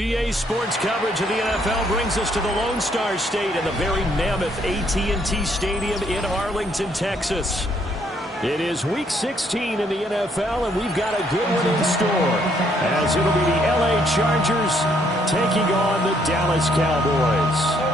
EA Sports coverage of the NFL brings us to the Lone Star State and the very mammoth AT&T Stadium in Arlington, Texas. It is Week 16 in the NFL, and we've got a good one in store, as it'll be the LA Chargers taking on the Dallas Cowboys.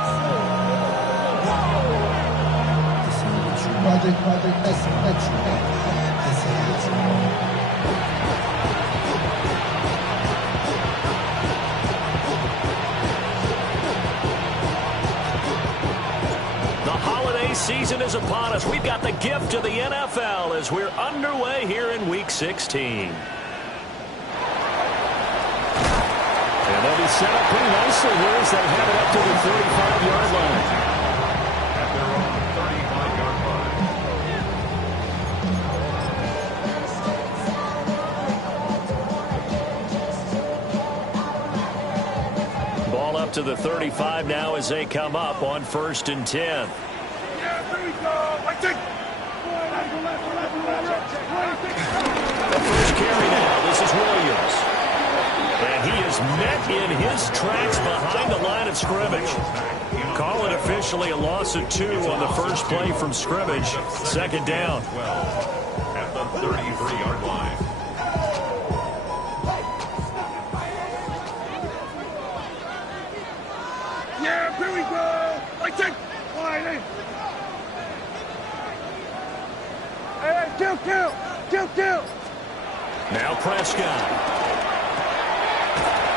Season is upon us. We've got the gift of the NFL as we're underway here in Week 16. And they'll be set up pretty nicely here as they have it up to the 35-yard line. At their own 35-yard line. Ball up to the 35 now as they come up on 1st and 10. The first carry now. This is Williams. And he is met in his tracks behind the line of scrimmage. Call it officially a loss of 2 on the first play from scrimmage. 2nd down. At the 33-yard line. Yeah, here we go. Like that. Line. Kill. Now Prescott.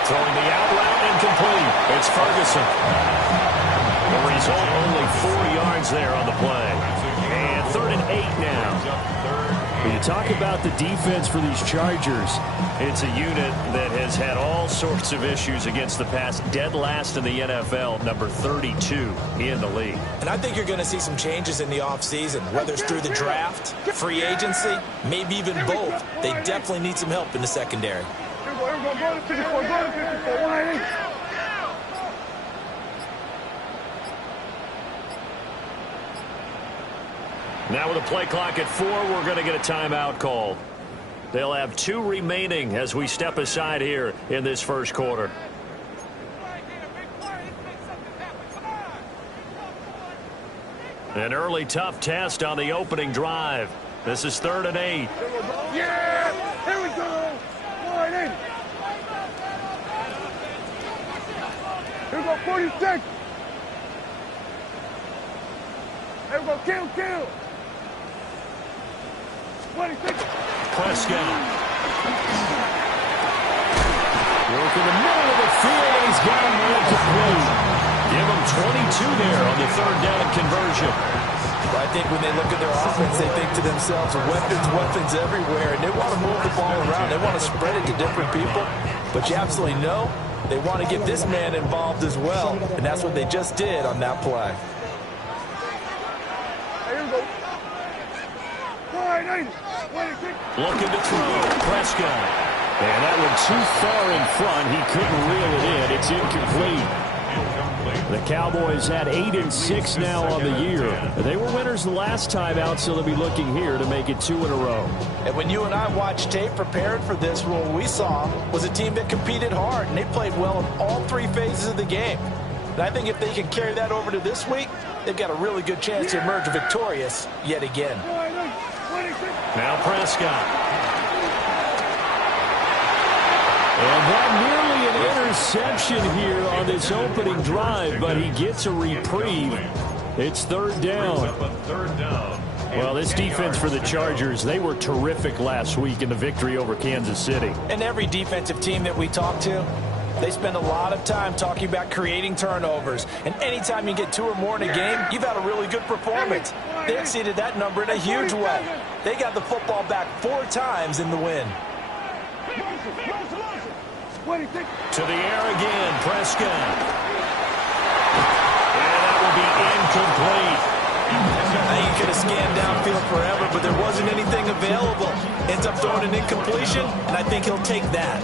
Throwing the out route incomplete. It's Ferguson. The result, only 4 yards there on the play. And 3rd and 8 now. When you talk about the defense for these Chargers, it's a unit that has had all sorts of issues against the pass. Dead last in the NFL, number 32 in the league. And I think you're going to see some changes in the offseason, whether it's through the draft, free agency, maybe even both. They definitely need some help in the secondary. Now with a play clock at 4, we're going to get a timeout call. They'll have 2 remaining as we step aside here in this first quarter. An early tough test on the opening drive. This is 3rd and 8. Yeah, here we go. Line in. Here we go, 46. Here we go, kill. 26. Prescott. Work in the middle of the field, and he's got him incomplete. Give him 22 there on the 3rd down conversion. I think when they look at their offense, they think to themselves, weapons everywhere, and they want to move the ball around. They want to spread it to different people, but you absolutely know they want to get this man involved as well, and that's what they just did on that play. Looking to throw. Prescott. And that one too far in front. He couldn't reel it in. It's incomplete. The Cowboys had 8-6 now on the year. They were winners the last time out, so they'll be looking here to make it 2 in a row. And when you and I watched tape preparing for this, what we saw was a team that competed hard, and they played well in all 3 phases of the game. And I think if they can carry that over to this week, they've got a really good chance to emerge victorious yet again. Now Prescott. And that nearly an interception here on this opening drive, but he gets a reprieve. It's 3rd down. Well, this defense for the Chargers, they were terrific last week in the victory over Kansas City. And every defensive team that we talk to, they spend a lot of time talking about creating turnovers. And anytime you get 2 or more in a game, you've had a really good performance. They exceeded that number in a huge way. They got the football back 4 times in the win. To the air again, Prescott. And that will be incomplete. Now you could have scanned downfield forever, but there wasn't anything available. Ends up throwing an incompletion, and I think he'll take that.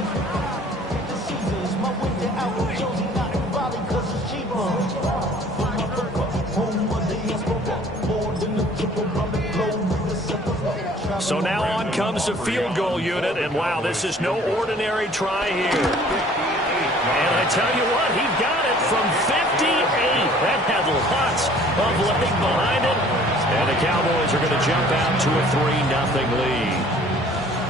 So now on comes the field goal unit, and wow, this is no ordinary try here. And I tell to a 3-0 lead.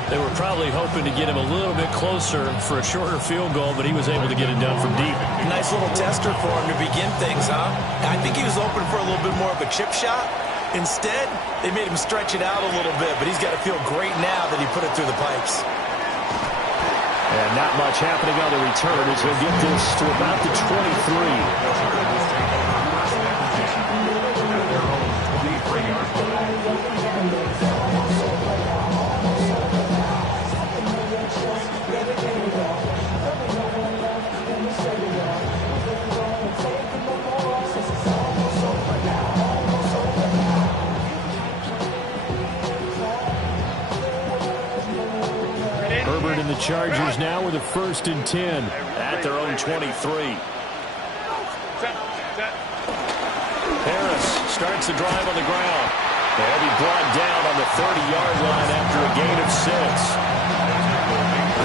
They were probably hoping to get him a little bit closer for a shorter field goal, but he was able to get it done from deep. Nice little tester for him to begin things, huh? I think he was open for a little bit more of a chip shot. Instead, they made him stretch it out a little bit, but he's got to feel great now that he put it through the pipes. And not much happening on the return as he'll get this to about the 23. Herbert and the Chargers now with a 1st and 10 at their own 23. Harris starts the drive on the ground. They'll be brought down on the 30-yard line after a gain of 6.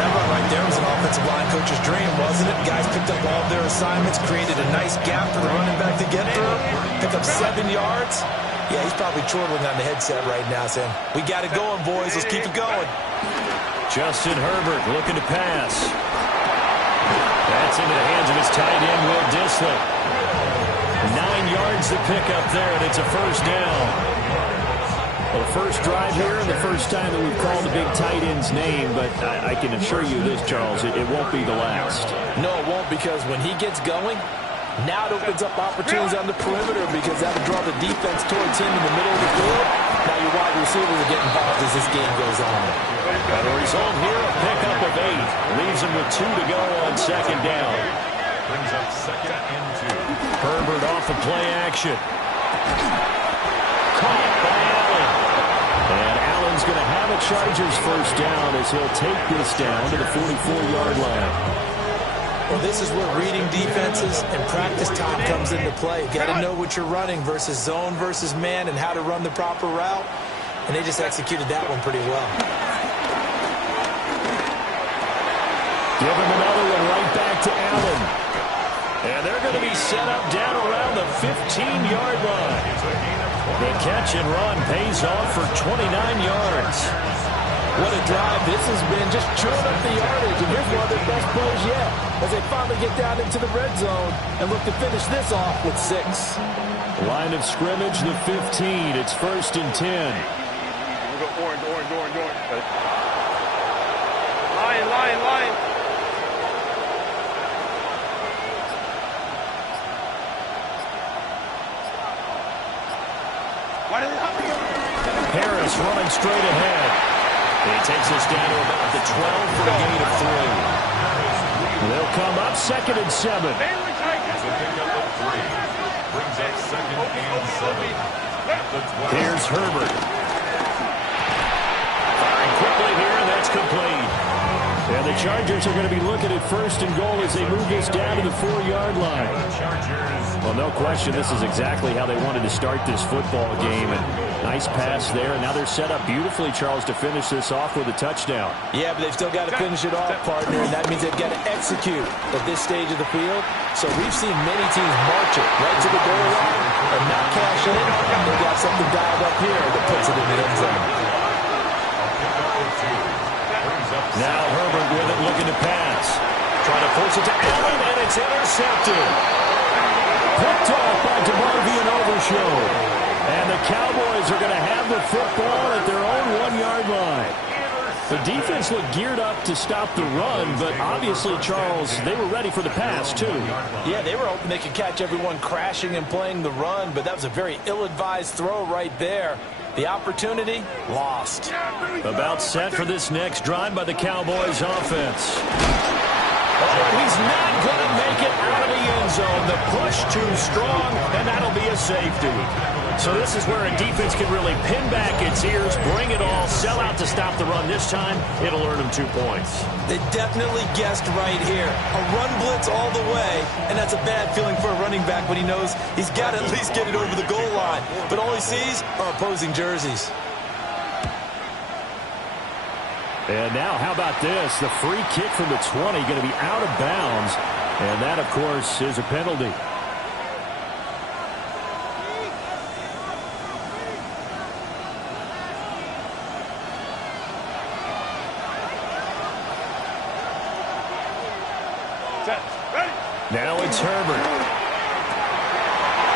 That run right there was an offensive line coach's dream, wasn't it? Guys picked up all of their assignments, created a nice gap for the running back to get through, picked up 7 yards. Yeah, he's probably chortling on the headset right now saying, we got it going, boys. Let's keep it going. Justin Herbert looking to pass. That's into the hands of his tight end, Will Dissly. 9 yards to pick up there, and it's a 1st down. Well, the first drive here and the first time that we've called the big tight end's name, but I can assure you this, Charles, it won't be the last. No, it won't, because when he gets going, now it opens up opportunities on the perimeter because that would draw the defense towards him in the middle of the field. Now your wide receivers are getting involved as this game goes on. And the result here, a pickup of 8. Leaves him with 2 to go on 2nd down. Brings up 2nd and 2. Herbert off the play action. Caught by Allen. And Allen's going to have a Chargers 1st down as he'll take this down to the 44-yard line. Well, this is where reading defenses and practice time comes into play. You got to know what you're running versus zone versus man and how to run the proper route. And they just executed that one pretty well. Give him another one right back to Allen. And they're going to be set up down around the 15-yard line. The catch and run pays off for 29 yards. What a drive this has been, just chewing up the yardage. And here's one of their best plays yet as they finally get down into the red zone and look to finish this off with 6. Line of scrimmage, the 15. It's 1st and 10. We'll go orange. Line. Harris running straight ahead. He takes us down to about the 12 for a gain of 3. They'll come up 2nd and 7. It's a pickup of 3. Brings up 2nd and 7. At the 12. Here's Herbert. Firing quickly here, and that's complete. And the Chargers are going to be looking at 1st and goal as they move this down to the 4-yard line. Well, no question, this is exactly how they wanted to start this football game. And nice pass there, and now they're set up beautifully, Charles, to finish this off with a touchdown. Yeah, but they've still got to finish it off, partner, and that means they've got to execute at this stage of the field. So we've seen many teams march it right to the goal line and not cash in. They've got something dialed up here that puts it in the end zone. Now Herbert with it, looking to pass. Trying to force it to Allen, and it's intercepted. Picked off by DeMarvion Overshown. And the Cowboys are going to have the football at their own 1-yard line. The defense looked geared up to stop the run, but obviously, Charles, they were ready for the pass, too. Yeah, they were hoping they could catch everyone crashing and playing the run, but that was a very ill-advised throw right there. The opportunity, lost. About set for this next drive by the Cowboys offense. Oh, he's not going to make it out of the end zone. The push too strong, and that'll be a safety. So this is where a defense can really pin back its ears, bring it all, sell out to stop the run. This time, it'll earn them 2 points. They definitely guessed right here. A run blitz all the way, and that's a bad feeling for a running back when he knows he's got to at least get it over the goal line. But all he sees are opposing jerseys. And now, how about this? The free kick from the 20 going to be out of bounds. And that, of course, is a penalty. Set. Ready. Now it's Herbert.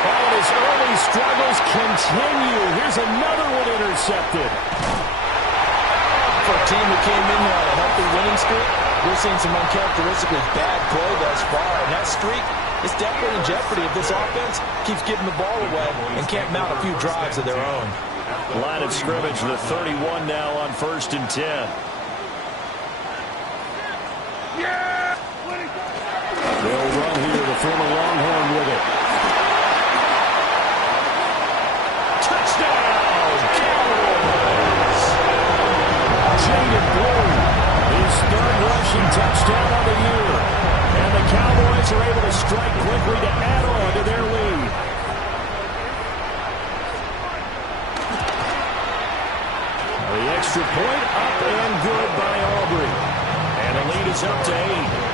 And his early struggles continue. Here's another one intercepted. For a team that came in on a healthy winning streak, we're seeing some uncharacteristically bad play thus far. And that streak is definitely in jeopardy if this offense keeps giving the ball away and can't mount a few drives of their own. Line of scrimmage, the 31 now on 1st and 10. Yeah! They'll run here, the former Longhorn with it. Touchdown, Cowboys! Jaden Blue, his 3rd rushing touchdown on the year. And the Cowboys are able to strike quickly to add on to their lead. The extra point up and good by Aubrey. And the lead is up to 8.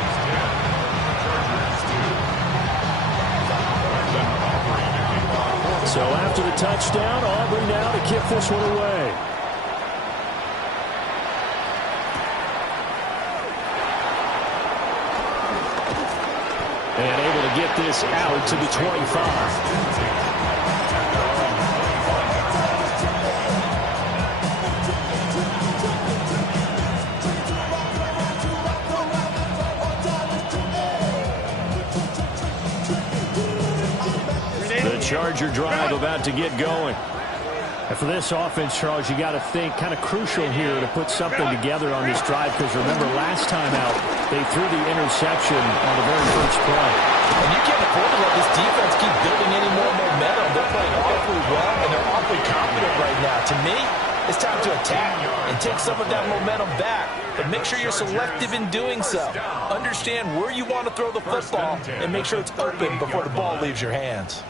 So after the touchdown, Aubrey now to kick this one away. And able to get this out to the 25. Charger drive about to get going. And for this offense, Charles, you got to think kind of crucial here to put something together on this drive, because remember last time out they threw the interception on the very first play. And you can't afford to let this defense keep building any more momentum. They're playing awfully well, and they're awfully confident right now. To me, it's time to attack and take some of that momentum back. But make sure you're selective in doing so. Understand where you want to throw the football and make sure it's open before the ball leaves your hands.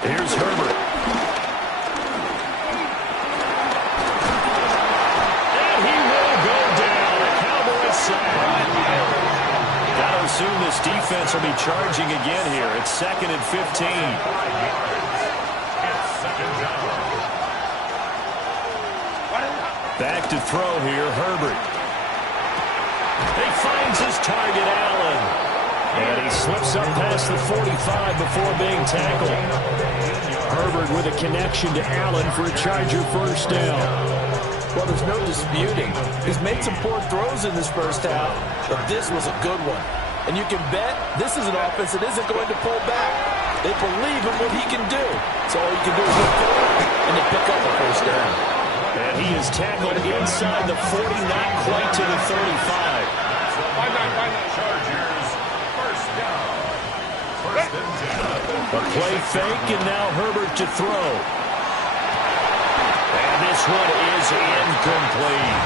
Here's Herbert. And he will go down. A Cowboys sack. Got to assume this defense will be charging again here. It's 2nd and 15. Back to throw here, Herbert. He finds his target, Allen. And he slips up past the 45 before being tackled. Herbert with a connection to Allen for a Charger first down. Well, there's no disputing. He's made some poor throws in this first half, but this was a good one. And you can bet this is an offense that isn't going to pull back. They believe in what he can do. So all you can do is look forward and then pick up a first down. And he is tackled inside the 40, not quite to the 35. Chargers, first down. First and 10. A play fake, and now Herbert to throw. And this one is incomplete.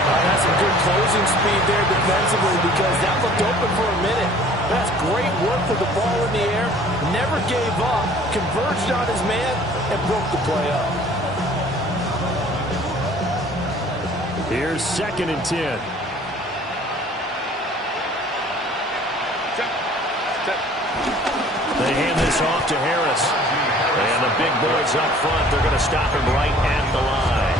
That's some good closing speed there defensively, because that looked open for a minute. That's great work with the ball in the air. Never gave up, converged on his man, and broke the play up. Here's 2nd and 10. They hand this off to Harris. And the big boys up front, they're going to stop him right at the line.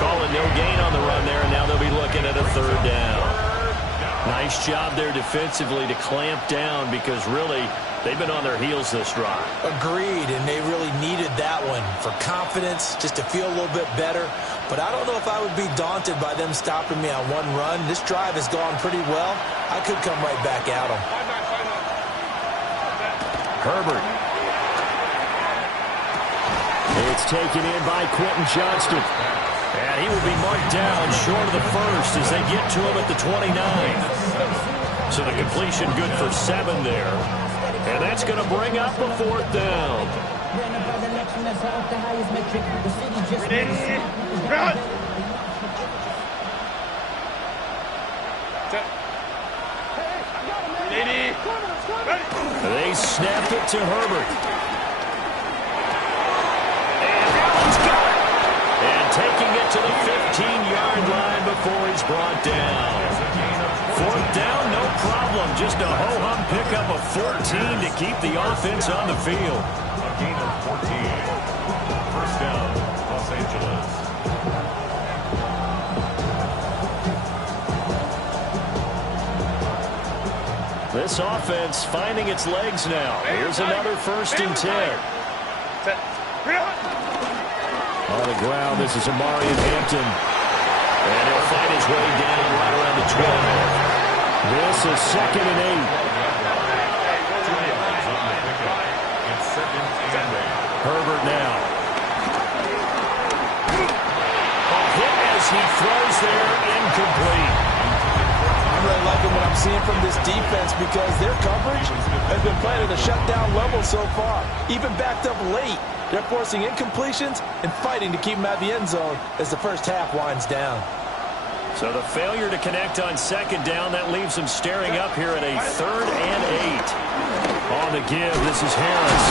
Calling no gain on the run there, and now they'll be looking at a 3rd down. Nice job there defensively to clamp down, because really, they've been on their heels this drive. Agreed, and they really needed that one for confidence, just to feel a little bit better. But I don't know if I would be daunted by them stopping me on one run. This drive has gone pretty well. I could come right back at them. Herbert. It's taken in by Quentin Johnston. And he will be marked down short of the first as they get to him at the 29. So the completion good for 7 there. And that's going to bring up a 4th down. They snap it to Herbert. And Allen's got it. And taking it to the 15-yard line before he's brought down. Fourth down, no problem. Just a ho-hum pickup of 14 to keep the offense on the field. A gain of 14. First down, Los Angeles. This offense finding its legs now. Here's another 1st and 10. On the ground, this is Amarian Hampton. And he'll fight his way down right around the 12. This is 2nd and 8. It's 2nd and 8. Herbert now. A hit as he throws there, incomplete. I'm really liking what I'm seeing from this defense because their coverage has been playing at a shutdown level so far. Even backed up late. They're forcing incompletions and fighting to keep them out of the end zone as the first half winds down. So the failure to connect on 2nd down, that leaves them staring up here at a 3rd and 8. On the give, this is Harris.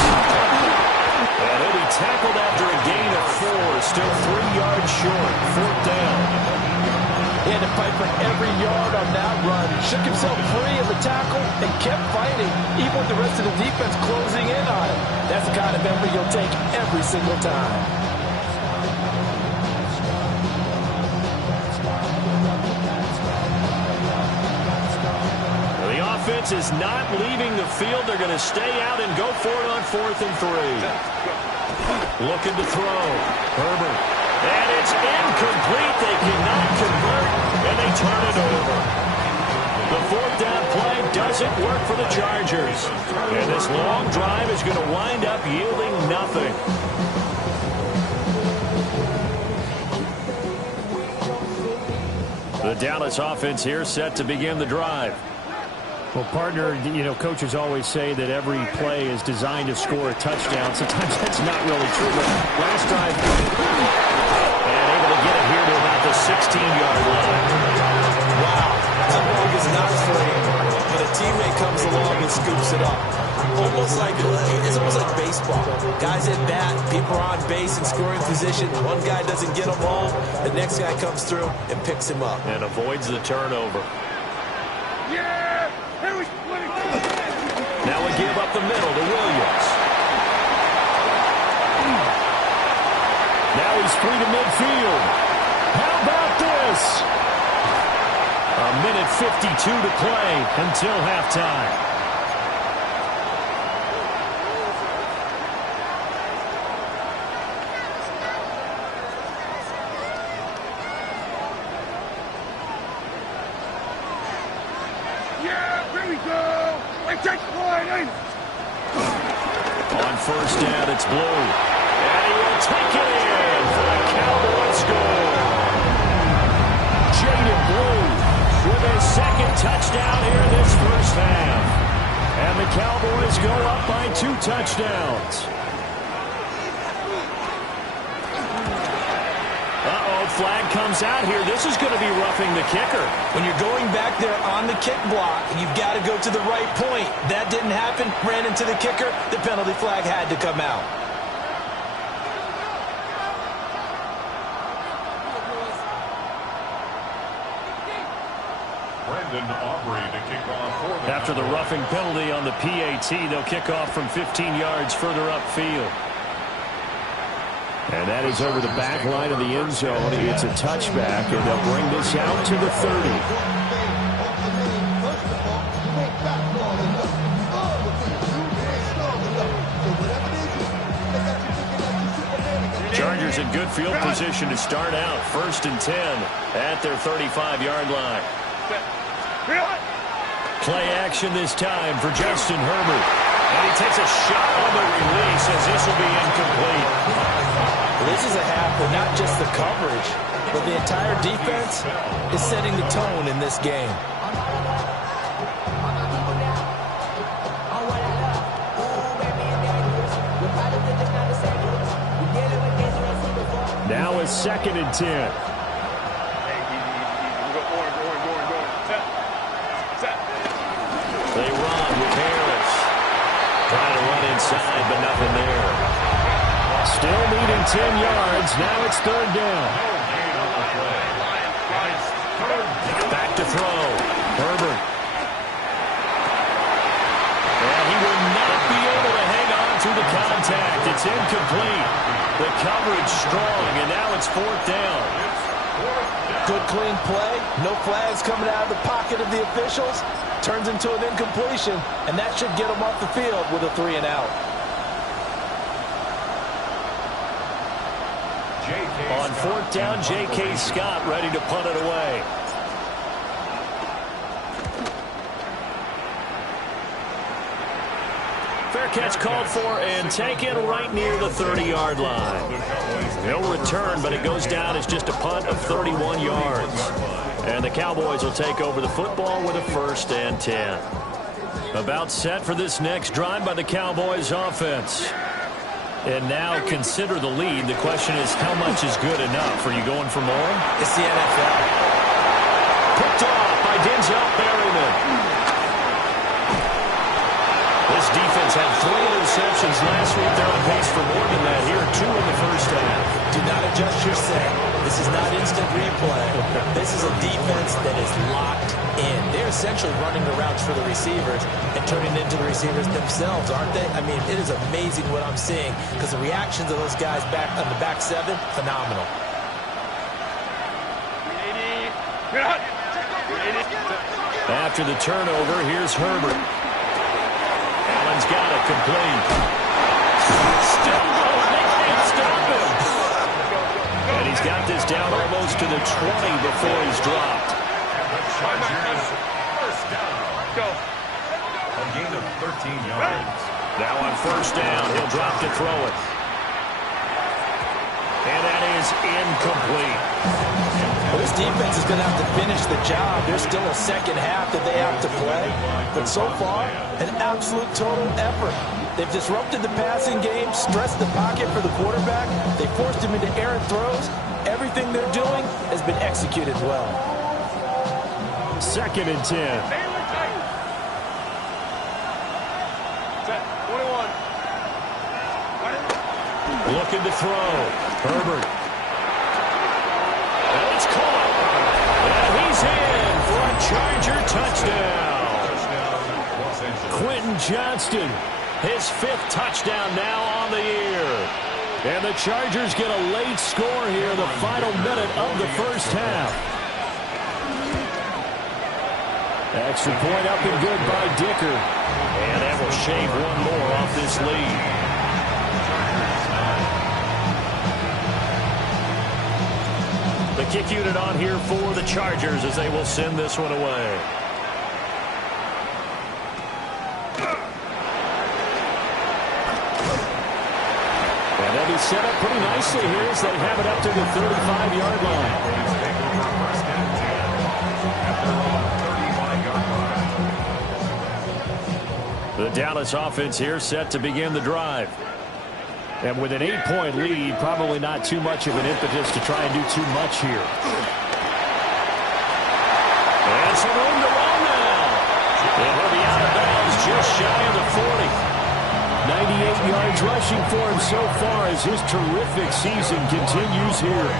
And he'll be tackled after a gain of 4, still 3 yards short. 4th down. He had to fight for every yard on that run. Shook himself free of the tackle and kept fighting, even with the rest of the defense closing in on him. That's the kind of effort you'll take every single time. The offense is not leaving the field. They're going to stay out and go for it on 4th and 3. Looking to throw. Herbert. And it's incomplete. They cannot convert, and they turn it over. The 4th down play doesn't work for the Chargers. And this long drive is going to wind up yielding nothing. The Dallas offense here set to begin the drive. Well, partner, coaches always say that every play is designed to score a touchdown. Sometimes that's not really true, but last drive, and able to get it here to about the 16-yard line. Wow, that ball was not free, but a teammate comes along and scoops it up. It's almost like baseball. Guys at bat, people are on base in scoring position. One guy doesn't get them all, the next guy comes through and picks him up. And avoids the turnover. Yeah! Here we go! Now we give up the middle to Williams. Now he's free to midfield. How about this? A minute 52 to play until halftime. Yeah! Here we go! I take line in! On 1st down, it's Blue. And he will take it in for the Cowboys score. Jaden Blue with his 2nd touchdown here this first half. And the Cowboys go up by 2 touchdowns. Flag comes out here. This is going to be roughing the kicker. When you're going back there on the kick block, you've got to go to the right point. That didn't happen. Ran into the kicker. The penalty flag had to come out. Brandon Aubrey to kick off for the After the roughing penalty on the PAT, they'll kick off from 15 yards further upfield. and that is over the back line of the end zone. It's a touchback, and they'll bring this out to the 30. Chargers in good field position to start out. 1st and 10 at their 35-yard line. Play action this time for Justin Herbert. And he takes a shot on the release as this will be incomplete. This is a half where not just the coverage, but the entire defense is setting the tone in this game. Now it's 2nd and 10. They run with Harris. Trying to run inside, but nothing there. Still needing 10 yards. Now it's 3rd down. Back to throw. Herbert. And he will not be able to hang on to the contact. It's incomplete. The coverage strong, and now it's 4th down. Good, clean play. No flags coming out of the pocket of the officials. Turns into an incompletion, and that should get him off the field with a 3-and-out. On 4th down, J.K. Scott ready to punt it away. Fair catch called for and taken right near the 30-yard line. No return, but it goes down as just a punt of 31 yards. And the Cowboys will take over the football with a 1st and 10. About set for this next drive by the Cowboys offense. And now consider the lead. The question is, how much is good enough? Are you going for more? It's the NFL. Picked off by Denzel Berryman. This defense had 3 interceptions last week. They're on pace for more than that here. 2 in the first half. Do not adjust your set. This is not instant replay. This is a defense that is locked in. They're essentially running the routes for the receivers and turning into the receivers themselves, aren't they? I mean, it is amazing what I'm seeing because the reactions of those guys back on the back 7, phenomenal. After the turnover, here's Herbert. Allen's got it complete. Still going. They can't stop him. And he's got this down almost to the 20 before he's dropped. First down. Go. A gain of 13 yards. Now on 1st down, he'll drop to throw it. And that is incomplete. Well, this defense is going to have to finish the job. There's still a second half that they have to play. But so far, an absolute total effort. They've disrupted the passing game, stressed the pocket for the quarterback. They forced him into errant throws. Everything they're doing has been executed well. 2nd and 10. Set. 21. Looking to throw. Herbert. And it's caught. And he's in for a Charger touchdown. Quentin Johnston, his 5th touchdown now on the year. And the Chargers get a late score here in the final minute of the first half. Extra point up and good by Dicker. And that will shave one more off this lead. The kick unit on here for the Chargers as they will send this one away. And they'll be set up pretty nicely here as they have it up to the 35-yard line. The Dallas offense here set to begin the drive. And with an 8-point lead, probably not too much of an impetus to try and do too much here. And some room to run now. And he'll be out of bounds just shy of the 40. 98 yards rushing for him so far as his terrific season continues here.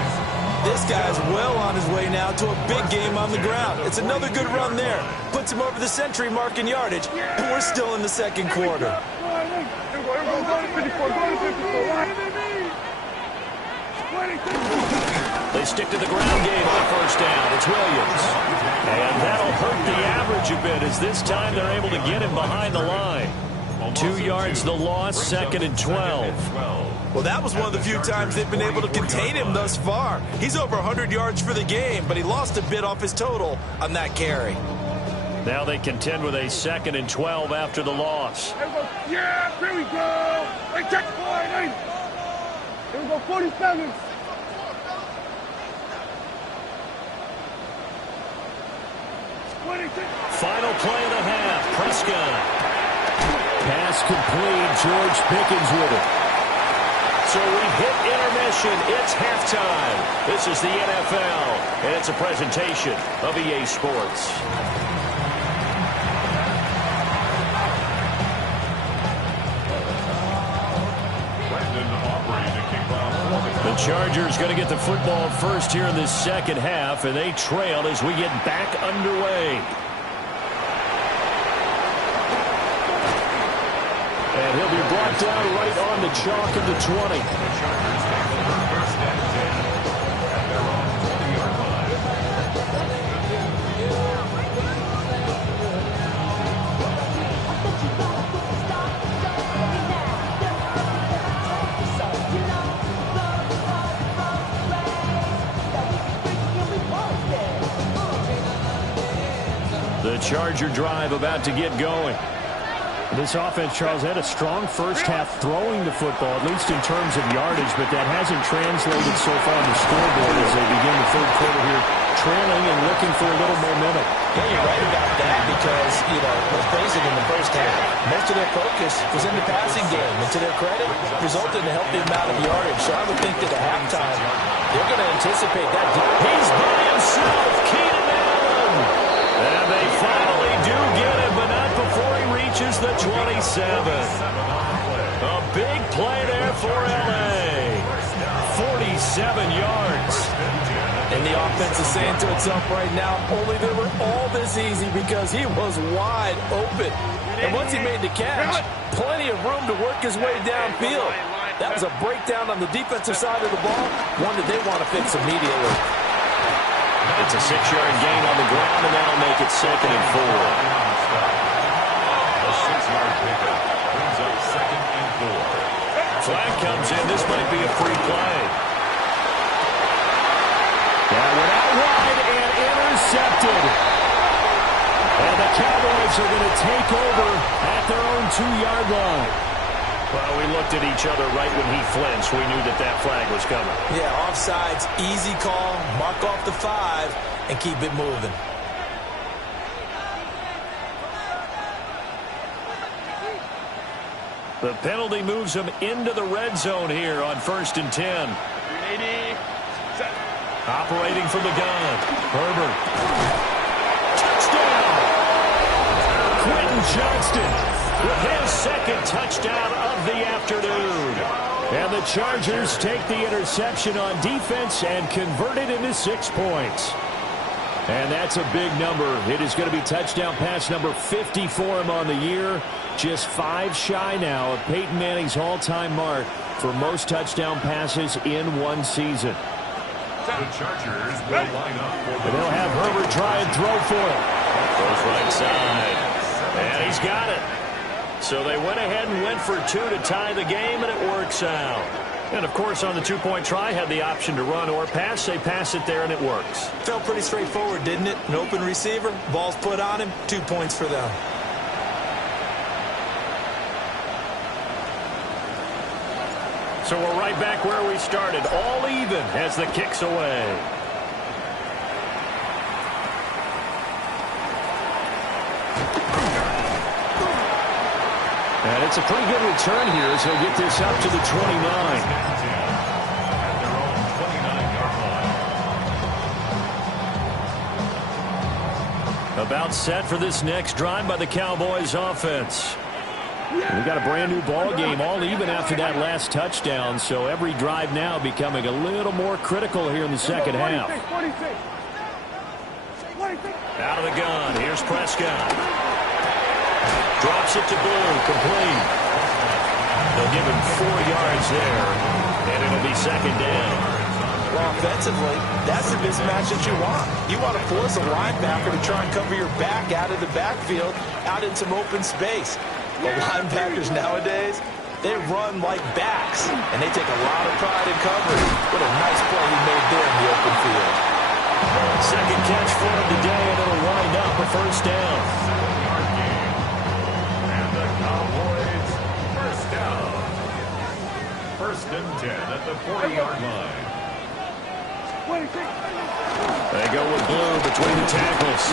This guy's well on his way now to a big game on the ground. It's another good run there. Puts him over the century mark in yardage, but we're still in the second quarter. They stick to the ground game on 1st down. It's Williams. And that'll hurt the average a bit as this time they're able to get him behind the line. 2 yards the loss, 2nd and 12. Well, that was one of the few times they've been able to contain him thus far. He's over 100 yards for the game, but he lost a bit off his total on that carry. Now they contend with a 2nd and 12 after the loss. Yeah, here we go. Hey, check point. Hey. Here we go, 47. Final play of the half. Prescott. Pass complete. George Pickens with it. So we hit intermission. It's halftime. This is the NFL, and it's a presentation of EA Sports. The The Chargers going to get the football first here in this second half, and they trail as we get back underway. And he'll be brought down right on the chalk of the 20. The Chargers take over first and 10 at their own 20-yard line. The Charger drive about to get going. This offense, Charles, had a strong first half throwing the football, at least in terms of yardage, but that hasn't translated so far on the scoreboard as they begin the third quarter here, trailing and looking for a little momentum. Yeah, you're right about that because, let's face it, in the first half, most of their focus was in the passing game. And to their credit, resulted in a healthy amount of yardage. So I would think that at halftime, they're going to anticipate that. He's by himself, Keenan Allen. And they finally do get him, but not before he reaches the 27. A big play there for L.A. 47 yards. And the offense is saying to itself right now, only they were all this easy because he was wide open. And once he made the catch, plenty of room to work his way downfield. That was a breakdown on the defensive side of the ball, one that they want to fix immediately. It's a 6-yard gain on the ground, and that'll make it 2nd and 4. A 6-yard pickup brings up 2nd and 4. Flag comes in. This might be a free play. That went out wide and intercepted. And the Cowboys are going to take over at their own 2-yard line. Well, we looked at each other right when he flinched. We knew that that flag was coming. Yeah, offsides, easy call, mark off the 5, and keep it moving. The penalty moves him into the red zone here on 1st and 10. Operating from the gun. Herbert. Touchdown! Quentin Johnston with his 2nd touchdown of the afternoon. And the Chargers take the interception on defense and convert it into 6 points. And that's a big number. It is going to be touchdown pass number 50 for him on the year. Just 5 shy now of Peyton Manning's all-time mark for most touchdown passes in one season. The Chargers will line up for the... And they'll have Herbert try and throw for him. Goes right side. And he's got it. So they went ahead and went for 2 to tie the game, and it works out. And, of course, on the 2-point try, had the option to run or pass. They pass it there, and it works. Felt pretty straightforward, didn't it? An open receiver, ball's put on him, 2 points for them. So we're right back where we started, all even as the kick's away. And it's a pretty good return here as he'll get this up to the 29. At their own 29-yard line. About set for this next drive by the Cowboys offense. We got a brand new ball game, all even after that last touchdown, so every drive now becoming a little more critical here in the second half. Out of the gun, here's Prescott. Drops it to Blue, complete. They'll give him 4 yards there, and it'll be 2nd down. Well, offensively, that's the mismatch that you want. You want to force a linebacker to try and cover your back out of the backfield, out in some open space. The linebackers nowadays, they run like backs, and they take a lot of pride in coverage. What a nice play he made there in the open field. 2nd catch for him today, and it'll wind up a 1st down. 7-yard gain. And the Cowboys first down. 1st and 10 at the 40-yard line. They go with Blue between the tackles.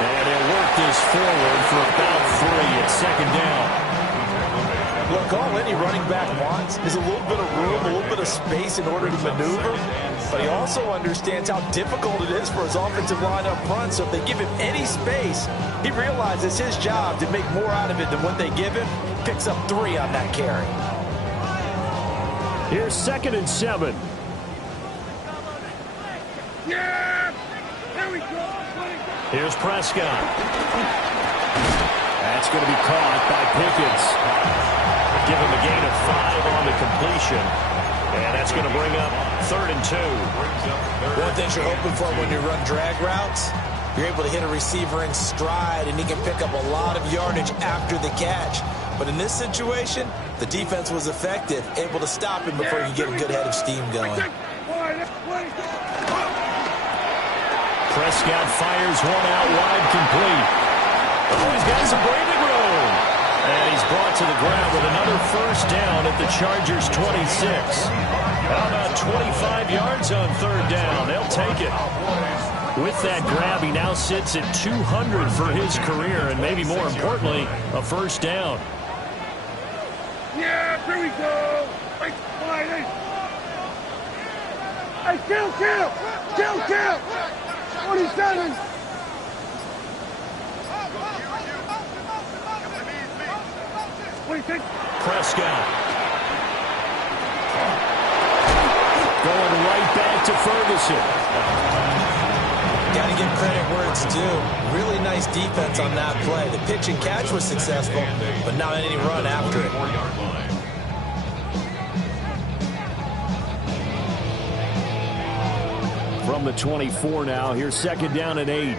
And he'll work this forward for about 3 at 2nd down. Look, all any running back wants is a little bit of room, a little bit of space in order to maneuver. But he also understands how difficult it is for his offensive line up front. So if they give him any space, he realizes it's his job to make more out of it than what they give him. Picks up 3 on that carry. Here's 2nd and 7. Yeah! There we go! Here's Prescott. That's going to be caught by Pickens. Give him a gain of 5 on the completion. And that's going to bring up 3rd and 2. One thing you're hoping for when you run drag routes, you're able to hit a receiver in stride, and he can pick up a lot of yardage after the catch. But in this situation, the defense was effective, able to stop him before you get a good head of steam going. Prescott fires one out wide, complete. Oh, he's got some breathing room. And he's brought to the ground with another first down at the Chargers' 26. How about 25 yards on 3rd down? They'll take it. With that grab, he now sits at 200 for his career, and maybe more importantly, a first down. Yeah, here we go. Hey, 27. Prescott. Going right back to Ferguson. Got to give credit where it's due. Really nice defense on that play. The pitch and catch was successful, but not any run after it. From the 24 now, here's 2nd down and 8.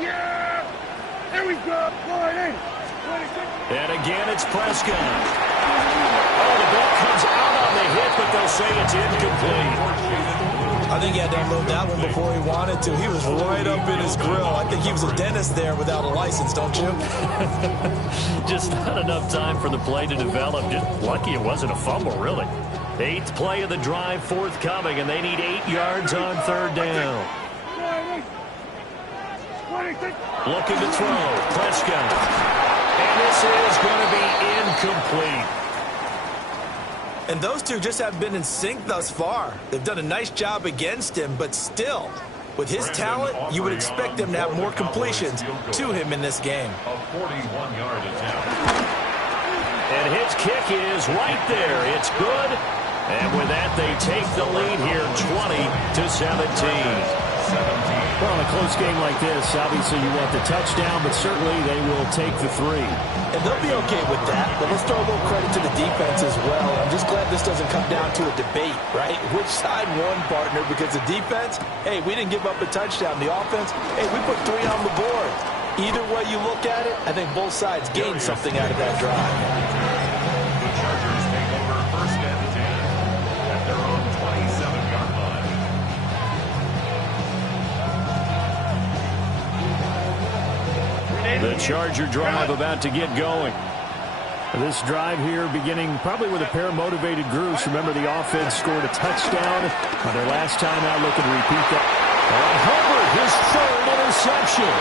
Yeah! There we go. And again, it's Prescott. Oh, the ball comes out on the hit, but they'll say it's incomplete. I think he had to unload that one before he wanted to. He was right up in his grill. I think he was a dentist there without a license, don't you? Just not enough time for the play to develop. Just lucky it wasn't a fumble, really. 8th play of the drive forthcoming, and they need 8 yards on 3rd down. Looking to throw. Prescott. And this is going to be incomplete. And those two just haven't been in sync thus far. They've done a nice job against him, but still, with his talent, you would expect them to have more completions to him in this game. A 41-yard attempt. And his kick is right there. It's good. And with that, they take the lead here 20-17. Well, in a close game like this, obviously you want the touchdown, but certainly they will take the 3. And they'll be okay with that, but let's throw a little credit to the defense as well. I'm just glad this doesn't come down to a debate, right? Which side won, partner? Because the defense, hey, we didn't give up a touchdown. The offense, hey, we put 3 on the board. Either way you look at it, I think both sides gained something out of that drive. The Chargers take over 1st and 10 at their own 27-yard line. The Charger drive about to get going. This drive here beginning probably with a pair of motivated groups. Remember, the offense scored a touchdown on their last time out, looking to repeat that. And Hubbard, his 3rd interception.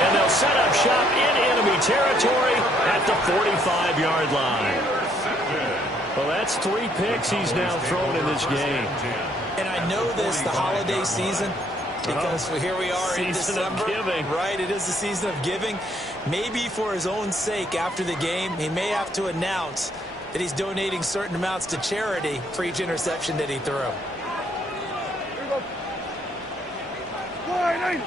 And they'll set up shop in enemy territory at the 45-yard line. Well, that's 3 picks he's now thrown in this game. And I know this, the holiday season, because here we are in December, right? It is the season of giving. Maybe for his own sake after the game, he may have to announce that he's donating certain amounts to charity for each interception that he threw. Here we go. Wide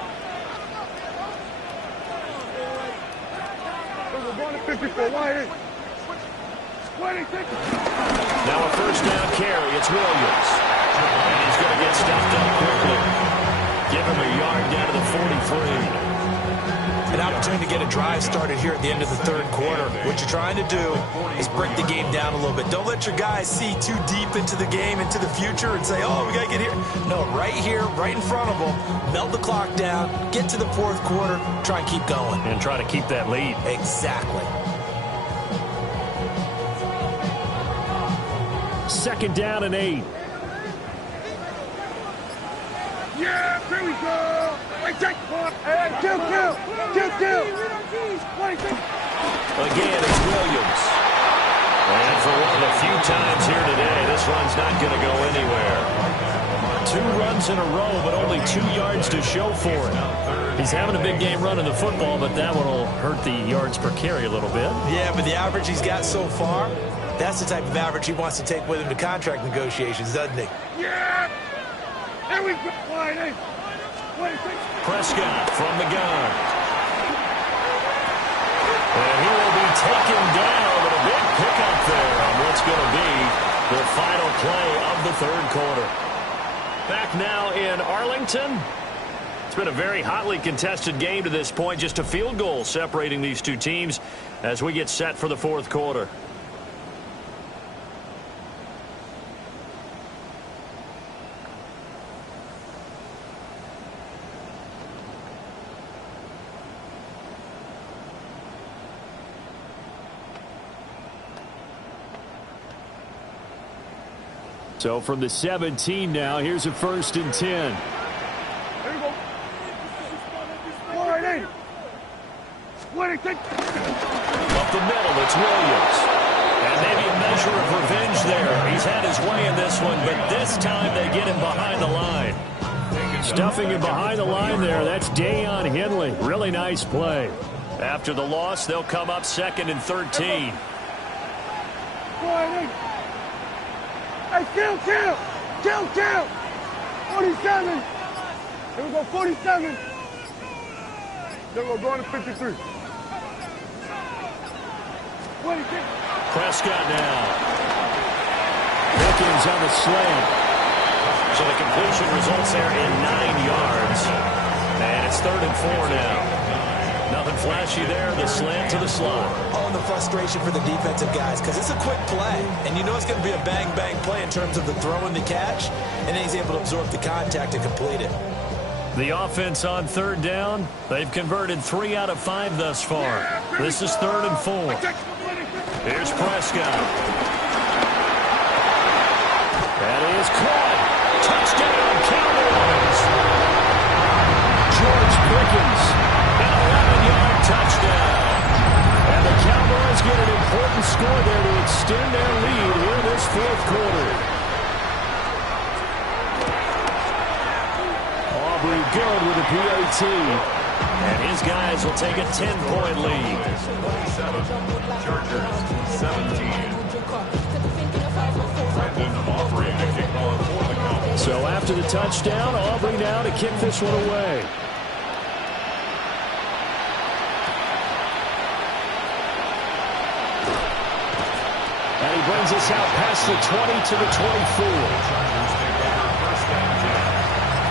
54, wide 8. 26. Now a first down carry. It's Williams. And he's going to get stuffed up quickly. Give him a yard down to the 43. An opportunity to get a drive started here at the end of the 3rd quarter. What you're trying to do is break the game down a little bit. Don't let your guys see too deep into the game, into the future, and say, oh, we got to get here. No, right here, right in front of them, melt the clock down, get to the 4th quarter, try and keep going. And try to keep that lead. Exactly. 2nd down and 8. Yeah, here we go. Wait, check. Kill. 26. Again, it's Williams. And for one of the few times here today, this run's not going to go anywhere. 2 runs in a row, but only 2 yards to show for it. He's having a big game running the football, but that one will hurt the yards per carry a little bit. Yeah, but the average he's got so far, That's the type of average he wants to take with him to contract negotiations, doesn't he? Yeah! There we go. Wide eight. Prescott from the gun. And he will be taken down, but a big pickup there on what's going to be the final play of the third quarter. Back now in Arlington. It's been a very hotly contested game to this point. Just a field goal separating these two teams as we get set for the fourth quarter. So from the 17 now, here's a 1st and 10. There you go. Wide eight. Up the middle, it's Williams. And maybe a measure of revenge there. He's had his way in this one, but this time they get him behind the line. Stuffing him behind the line there. That's Deion Henley. Really nice play. After the loss, they'll come up 2nd and 13. Wide eight. Hey, kill! 47. Here we go, 47. Then we're going to 53. 26. Prescott now. Pickens on the slant. So the completion results there in 9 yards. And it's 3rd and 4 now. Nothing flashy there. The slant to the slot. Oh, and the frustration for the defensive guys, because it's a quick play. And you know it's going to be a bang-bang play in terms of the throw and the catch. And then he's able to absorb the contact and complete it. The offense on 3rd down. They've converted 3 out of 5 thus far. This is 3rd and 4. Here's Prescott. That is caught. Touchdown, Cowboys. George Pickens. An 11-yard touchdown. And the Cowboys get an important score there to extend their lead here in this fourth quarter. Aubrey good with a PAT. And his guys will take a 10-point lead. 27, Chargers 17. Brandon Aubrey to kick off for the Cowboys. So after the touchdown, Aubrey now to kick this one away. And he brings us out past the 20 to the 24. Chargers take over 1st and 10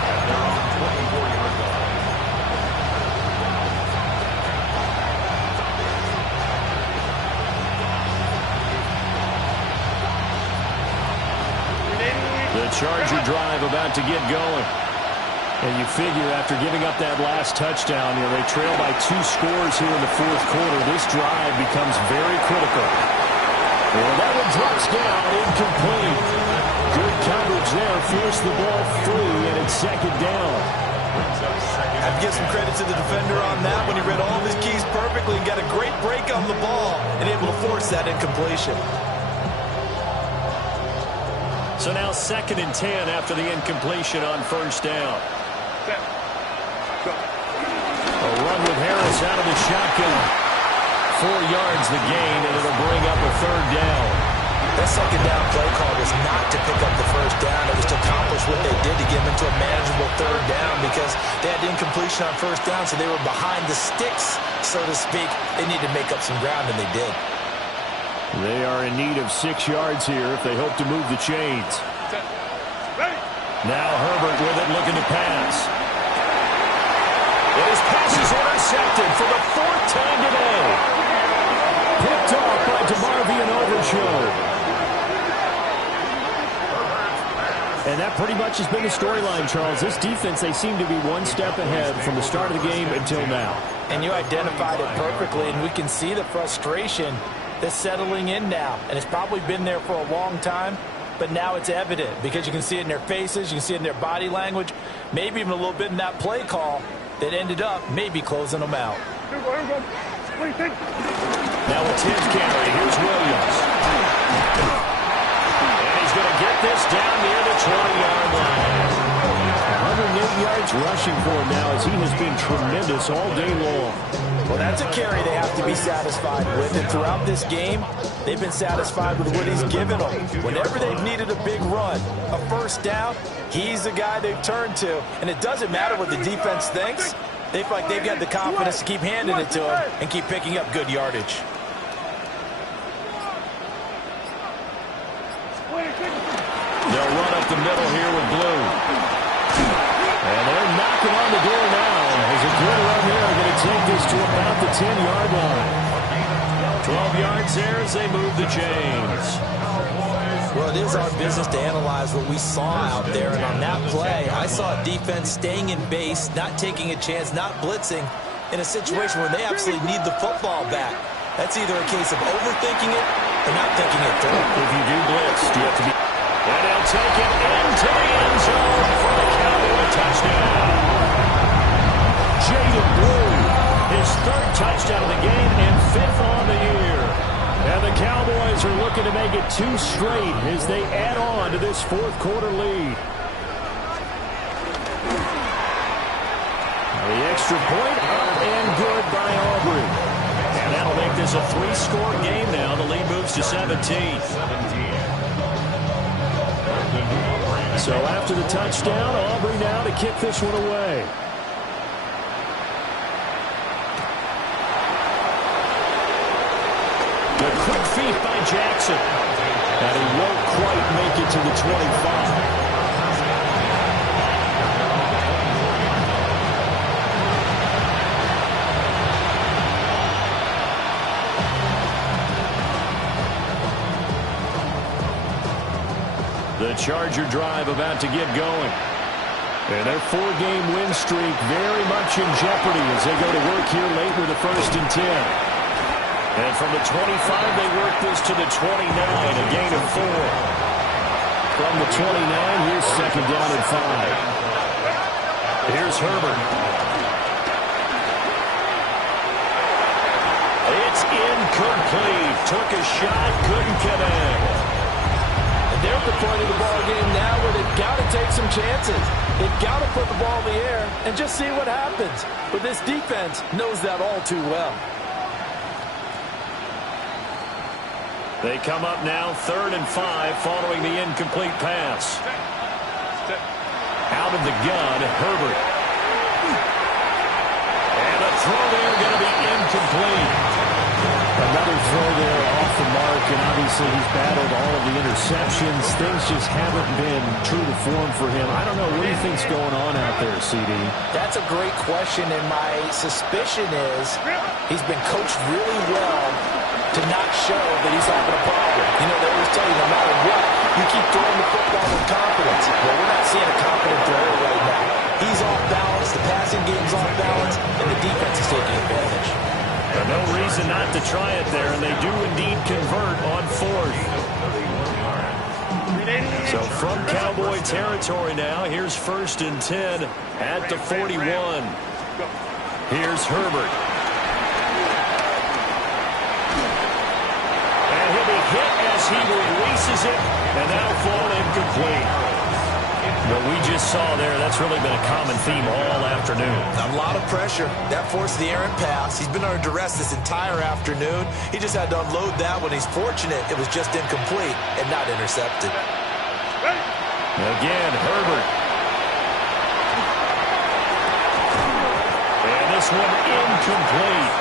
at their own 24-yard line. The Charger drive about to get going. And you figure after giving up that last touchdown, they trail by 2 scores here in the fourth quarter. This drive becomes very critical. And that one drops down, incomplete. Good coverage there, forced the ball free, and it's 2nd down. I'd give some credit to the defender on that when he read all of his keys perfectly and got a great break on the ball and able to force that incompletion. So now 2nd and 10 after the incompletion on 1st down. A run with Harris out of the shotgun. 4 yards the gain, and it'll bring up a 3rd down. That 2nd down play call was not to pick up the 1st down. It was to accomplish what they did to get them into a manageable 3rd down because they had incompletion on 1st down, so they were behind the sticks, so to speak. They needed to make up some ground, and they did. They are in need of 6 yards here if they hope to move the chains. Now Herbert with it, looking to pass. His pass is intercepted for the 4th time today. Picked off by DeMarvion Overshown. And that pretty much has been the storyline, Charles. This defense, they seem to be one step ahead from the start of the game until now. And you identified it perfectly, and we can see the frustration that's settling in now. And it's probably been there for a long time, but now it's evident because you can see it in their faces, you can see it in their body language, maybe even a little bit in that play call that ended up maybe closing them out. Now a 10th carry. Here's Williams. And he's going to get this down near the 20-yard line. yards rushing for him now, as he has been tremendous all day long. Well, that's a carry they have to be satisfied with. And throughout this game, they've been satisfied with what he's given them. Whenever they've needed a big run, a first down, he's the guy they've turned to. And it doesn't matter what the defense thinks. They feel like they've got the confidence to keep handing it to him and keep picking up good yardage. They'll run up the middle here with Blue. And they're knocking on the door now. There's a good run here. Going to take this to about the 10-yard line. 12 yards there as they move the chains. Well, it is our business to analyze what we saw out there. And on that play, I saw a defense staying in base, not taking a chance, not blitzing in a situation where they absolutely need the football back. That's either a case of overthinking it or not thinking it through. If you do blitz, you have to be... And he'll take it into the end zone for the Cowboy touchdown. Jaden Blue, his third touchdown of the game and fifth on the year. And the Cowboys are looking to make it 2 straight as they add on to this fourth quarter lead. The extra point up and good by Aubrey. And that'll make this a 3-score game now. The lead moves to 17. So after the touchdown, Aubrey now to kick this one away. The quick feet by Jackson. And he won't quite make it to the 25. The Charger drive about to get going. And their 4-game win streak very much in jeopardy as they go to work here late with a 1st and 10. And from the 25, they work this to the 29, a gain of 4. From the 29, here's 2nd down and 5. Here's Herbert. It's incomplete. Took a shot, couldn't connect. They're at the point of the ball game now where they've got to take some chances. They've got to put the ball in the air and just see what happens. But this defense knows that all too well. They come up now 3rd and 5 following the incomplete pass. Out of the gun, Herbert. And a throw there going to be incomplete. Another throw there off the mark, and obviously he's battled all of the interceptions. Things just haven't been true to form for him. I don't know, what do you think's going on out there, CD? That's a great question, and my suspicion is he's been coached really well to not show that he's having a problem. You know, they always tell you no matter what, you keep throwing the football with confidence. Well, we're not seeing a confident thrower right now. He's off balance, the passing game's off balance, and the defense is taking advantage. No reason not to try it there, and they do indeed convert on 4th. So from Cowboy territory now, here's 1st and 10 at the 41. Here's Herbert. And he'll be hit as he releases it, and that'll fall incomplete. What we just saw there, that's really been a common theme all afternoon. A lot of pressure. That forced the errant pass. He's been under duress this entire afternoon. He just had to unload that one. He's fortunate it was just incomplete and not intercepted. Again, Herbert. And this one incomplete.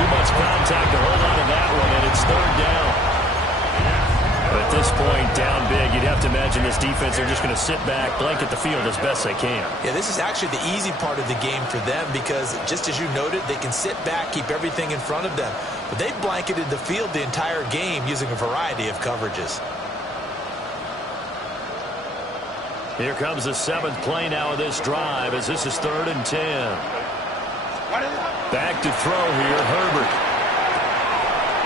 Too much contact to hold on to that one, and it's 3rd down. At this point, down big, you'd have to imagine this defense, they're just going to sit back, blanket the field as best they can. Yeah, this is actually the easy part of the game for them because, just as you noted, they can sit back, keep everything in front of them. But they've blanketed the field the entire game using a variety of coverages. Here comes the 7th play now of this drive as this is 3rd and 10. Back to throw here, Herbert.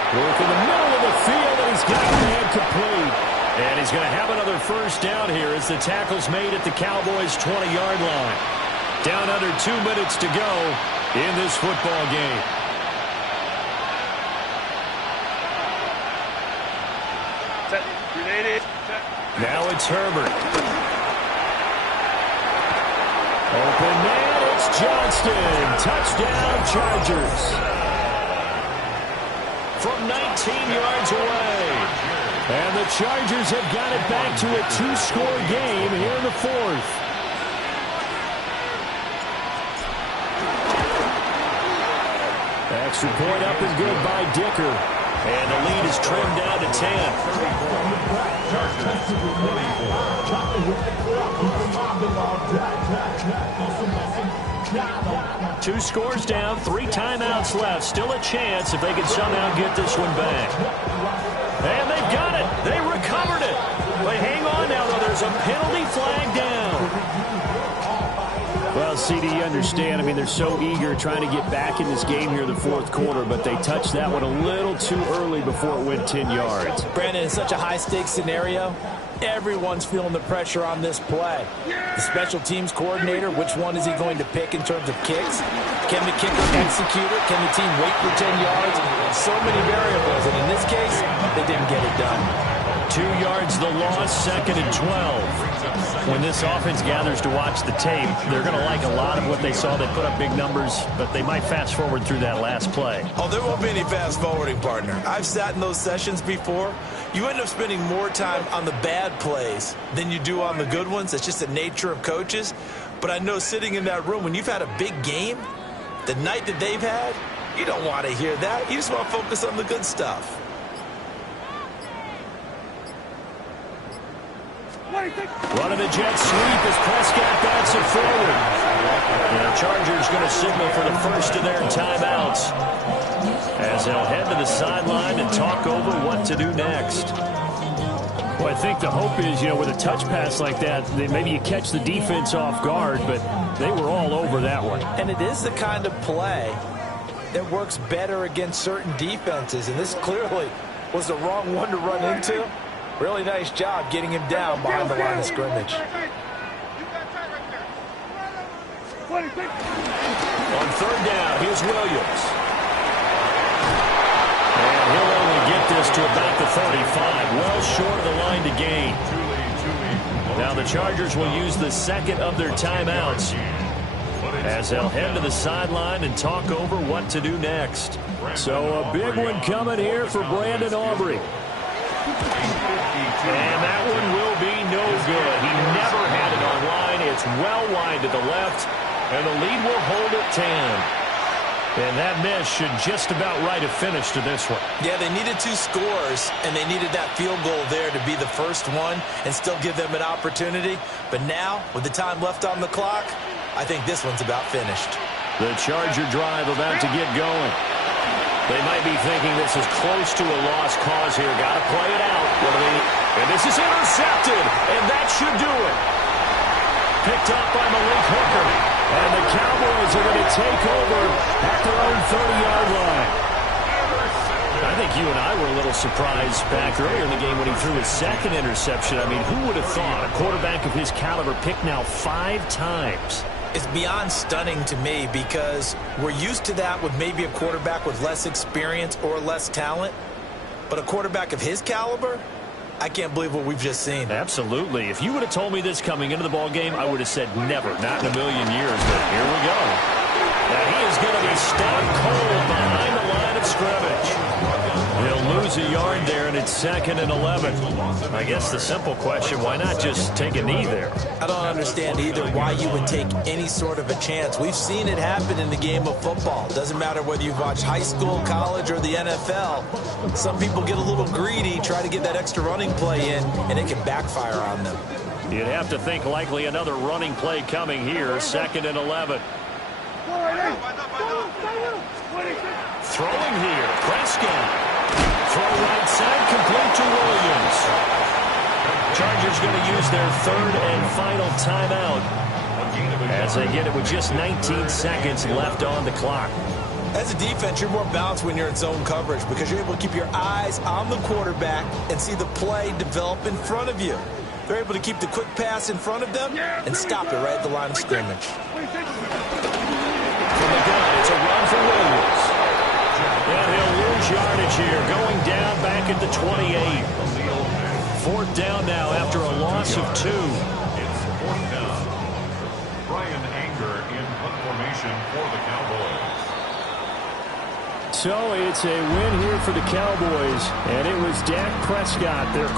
Work in the middle of the field, and he's got the man complete. And he's going to have another 1st down here as the tackle's made at the Cowboys' 20-yard line. Down under 2 minutes to go in this football game. Now it's Herbert. Open man, it's Johnston. Touchdown, Chargers. From 19 yards away. And the Chargers have got it back to a 2-score game here in the fourth. Extra point up and good by Dicker. And the lead is trimmed down to 10. 2 scores down, 3 timeouts left. Still a chance if they can somehow get this one back. And they've got it. They recovered it. But hang on now, though. There's a penalty flag down. Well, CD, you understand. I mean, they're so eager trying to get back in this game here in the fourth quarter, but they touched that one a little too early before it went 10 yards. Brandon, in such a high-stakes scenario, everyone's feeling the pressure on this play. The special teams coordinator, which one is he going to pick in terms of kicks? Can the kicker execute it? Can the team wait for 10 yards? So many variables, and in this case, they didn't get it done. 2 yards the loss, 2nd and 12. When this offense gathers to watch the tape, they're going to like a lot of what they saw. They put up big numbers, but they might fast forward through that last play. Oh, there won't be any fast forwarding, partner. I've sat in those sessions before. You end up spending more time on the bad plays than you do on the good ones. It's just the nature of coaches. But I know sitting in that room, when you've had a big game, the night that they've had, you don't want to hear that. You just want to focus on the good stuff. Running the jet sweep as Prescott bats it forward. And the Chargers going to signal for the first of their timeouts as they'll head to the sideline and talk over what to do next. Well, I think the hope is, with a touch pass like that, maybe you catch the defense off guard, but they were all over that one. And it is the kind of play that works better against certain defenses, and this clearly was the wrong one to run into. Really nice job getting him down behind the line of scrimmage. On 3rd down, here's Williams. And he'll only get this to about the 35, well short of the line to gain. Now the Chargers will use the 2nd of their timeouts as they'll head to the sideline and talk over what to do next. So a big one coming here for Brandon Aubrey. And that one will be no good. He never had it on line. It's well wide to the left, and the lead will hold at 10. And that miss should just about write a finish to this one. Yeah, they needed 2 scores, and they needed that field goal there to be the first one and still give them an opportunity. But now, with the time left on the clock, I think this one's about finished. The Charger drive about to get going. They might be thinking this is close to a lost cause here. Got to play it out. And this is intercepted, and that should do it. Picked up by Malik Hooker. And the Cowboys are going to take over at their own 30-yard line. I think you and I were a little surprised back earlier in the game when he threw his 2nd interception. I mean, who would have thought a quarterback of his caliber picked now 5 times? It's beyond stunning to me because we're used to that with maybe a quarterback with less experience or less talent. But a quarterback of his caliber, I can't believe what we've just seen. Absolutely. If you would have told me this coming into the ball game, I would have said never, not in a million years. But here we go. Now he is going to be stopped cold behind the line of scrimmage. He'll lose a yard there, and it's 2nd and 11. I guess the simple question, why not just take a knee there? I don't understand either why you would take any sort of a chance. We've seen it happen in the game of football. Doesn't matter whether you've watched high school, college, or the NFL. Some people get a little greedy, try to get that extra running play in, and it can backfire on them. You'd have to think likely another running play coming here, 2nd and 11. Throwing here, Prescott. Throw right side, complete to Williams. Chargers going to use their 3rd and final timeout as they get it with just 19 seconds left on the clock. As a defense, you're more balanced when you're in zone coverage because you're able to keep your eyes on the quarterback and see the play develop in front of you. They're able to keep the quick pass in front of them and stop it right at the line of scrimmage. From the gun, it's a run for Williams. And he'll lose yardage here, going down back at the 28. 4th down now after a loss of 2. It's 4th down. Brian So it's a win here for the Cowboys, and it was Dak Prescott, their